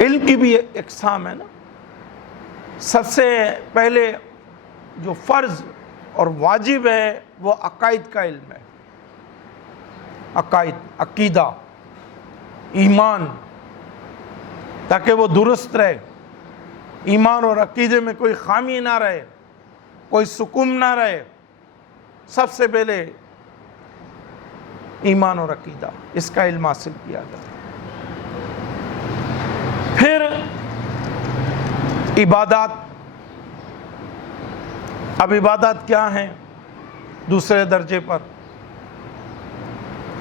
علم کی بھی اقسام ہے نا. سب سے پہلے جو فرض اور واجب ہے وہ عقائد کا علم ہے. عقائد، عقیدہ، ایمان، تاکہ وہ درست رہے، ایمان اور عقیدے میں کوئی خامی نہ رہے، کوئی سکون نہ رہے. سب سے پہلے ایمان اور عقیدہ، اس کا علم حاصل کیا جائے. پھر عبادات. اب عبادات کیا ہیں؟ دوسرے درجے پر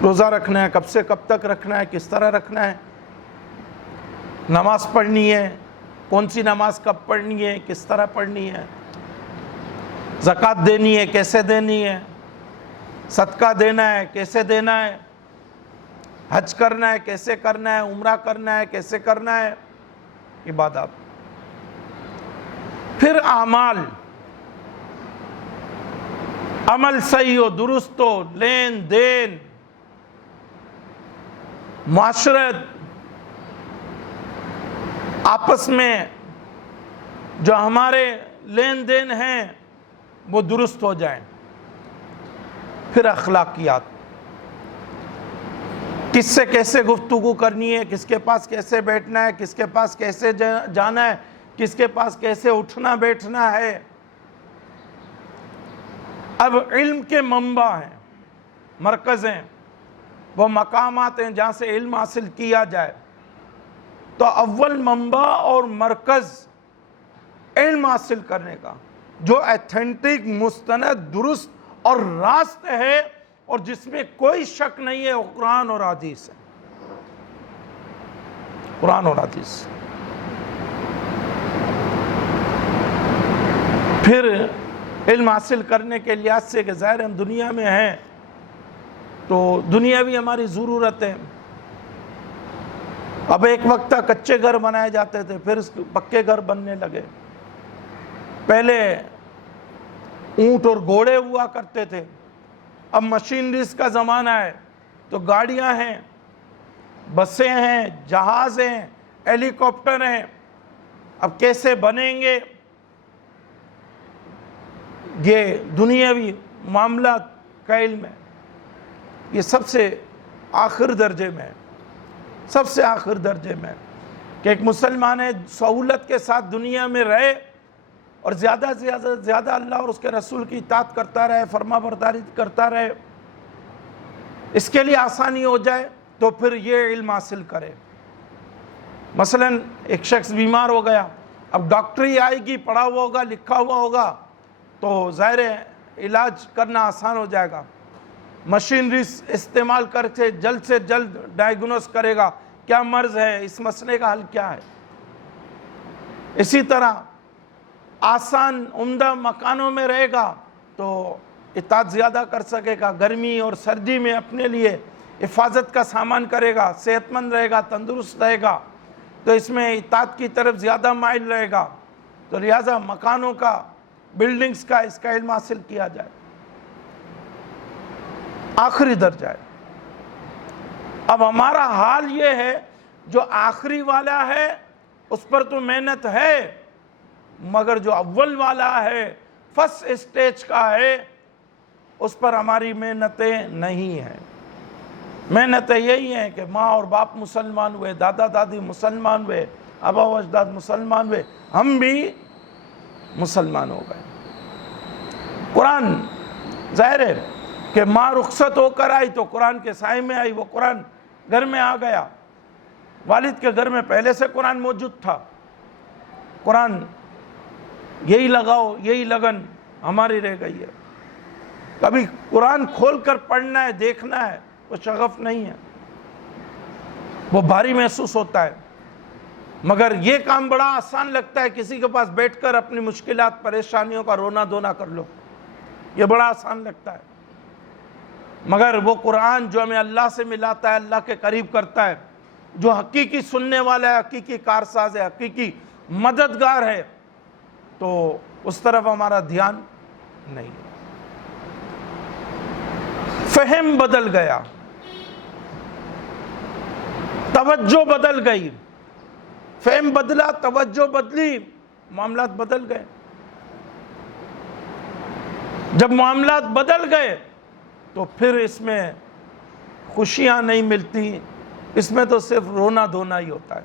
روزہ رکھنا ہے، کب سے کب تک رکھنا ہے، کس طرح رکھنا ہے، نماز پڑھنی ہے، کون سی نماز کب پڑھنی ہے، کس طرح پڑھنی ہے، زکوٰۃ دینی ہے، کیسے دینی ہے، صدقہ دینا ہے، کیسے دینا ہے، حج کرنا ہے، کیسے کرنا ہے، عمرہ کرنا ہے، کیسے کرنا ہے. عبادات. پھر اعمال، عمل صحیح ہو، درست ہو، لین دین، معاشرت، آپس میں جو ہمارے لین دین ہیں وہ درست ہو جائیں. پھر اخلاقیات، کس سے کیسے گفتگو کرنی ہے، کس کے پاس کیسے بیٹھنا ہے، کس کے پاس کیسے جانا ہے، کس کے پاس کیسے اٹھنا بیٹھنا ہے. اب علم کے منبع ہیں، مرکز ہیں، وہ مقامات ہیں جہاں سے علم حاصل کیا جائے. تو اول منبع اور مرکز علم حاصل کرنے کا جو ایتھینٹک، مستند، درست اور راست ہے اور جس میں کوئی شک نہیں ہے، وہ قرآن اور حدیث ہے. قرآن اور حدیث. پھر علم حاصل کرنے کے لحاظ سے کہ ظاہر ہم دنیا میں ہیں تو دنیاوی ہماری ضرورت ہے. اب ایک وقت تک کچے گھر بنائے جاتے تھے، پھر پکے گھر بننے لگے. پہلے اونٹ اور گھوڑے ہوا کرتے تھے، اب مشینریز کا زمانہ ہے تو گاڑیاں ہیں، بسیں ہیں، جہاز ہیں، ہیلی کاپٹر ہیں. اب کیسے بنیں گے، یہ دنیاوی معاملات کا علم ہے. یہ سب سے آخر درجے میں ہے، سب سے آخر درجے میں ہے کہ ایک مسلمان ہے سہولت کے ساتھ دنیا میں رہے اور زیادہ سے زیادہ اللہ اور اس کے رسول کی اطاعت کرتا رہے، فرما برداری کرتا رہے. اس کے لیے آسانی ہو جائے تو پھر یہ علم حاصل کرے. مثلا ایک شخص بیمار ہو گیا، اب ڈاکٹری آئے گی، پڑھا ہوا ہوگا، لکھا ہوا ہوگا تو ظاہر ہے علاج کرنا آسان ہو جائے گا. مشینریز استعمال کر کے جلد سے جلد ڈائیگنوز کرے گا کیا مرض ہے، اس مسئلے کا حل کیا ہے. اسی طرح آسان عمدہ مکانوں میں رہے گا تو اطاعت زیادہ کر سکے گا. گرمی اور سردی میں اپنے لیے حفاظت کا سامان کرے گا، صحت مند رہے گا، تندرست رہے گا تو اس میں اطاعت کی طرف زیادہ مائل رہے گا. تو لہٰذا مکانوں کا، بلڈنگز کا اس کا علم حاصل کیا جائے. آخری درجہ ہے. اب ہمارا حال یہ ہے جو آخری والا ہے اس پر تو محنت ہے، مگر جو اول والا ہے، فرسٹ اسٹیج کا ہے، اس پر ہماری محنتیں نہیں ہیں. محنتیں یہی ہیں کہ ماں اور باپ مسلمان ہوئے، دادا دادی مسلمان ہوئے، آبا و اجداد مسلمان ہوئے، ہم بھی مسلمان ہو گئے. قرآن ظاہر ہے کہ ماں رخصت ہو کر آئی تو قرآن کے سائے میں آئی، وہ قرآن گھر میں آ گیا. والد کے گھر میں پہلے سے قرآن موجود تھا. قرآن یہی لگاؤ، یہی لگن ہماری رہ گئی ہے. کبھی قرآن کھول کر پڑھنا ہے، دیکھنا ہے، وہ شغف نہیں ہے، وہ بھاری محسوس ہوتا ہے. مگر یہ کام بڑا آسان لگتا ہے، کسی کے پاس بیٹھ کر اپنی مشکلات پریشانیوں کا رونا دھونا کر لو، یہ بڑا آسان لگتا ہے. مگر وہ قرآن جو ہمیں اللہ سے ملاتا ہے، اللہ کے قریب کرتا ہے، جو حقیقی سننے والا ہے، حقیقی کارساز ہے، حقیقی مددگار ہے، تو اس طرف ہمارا دھیان نہیں. فہم بدل گیا، توجہ بدل گئی، فہم بدلا، توجہ بدلی، معاملات بدل گئے۔ جب معاملات بدل گئے تو پھر اس میں خوشیاں نہیں ملتی، اس میں تو صرف رونا دھونا ہی ہوتا ہے۔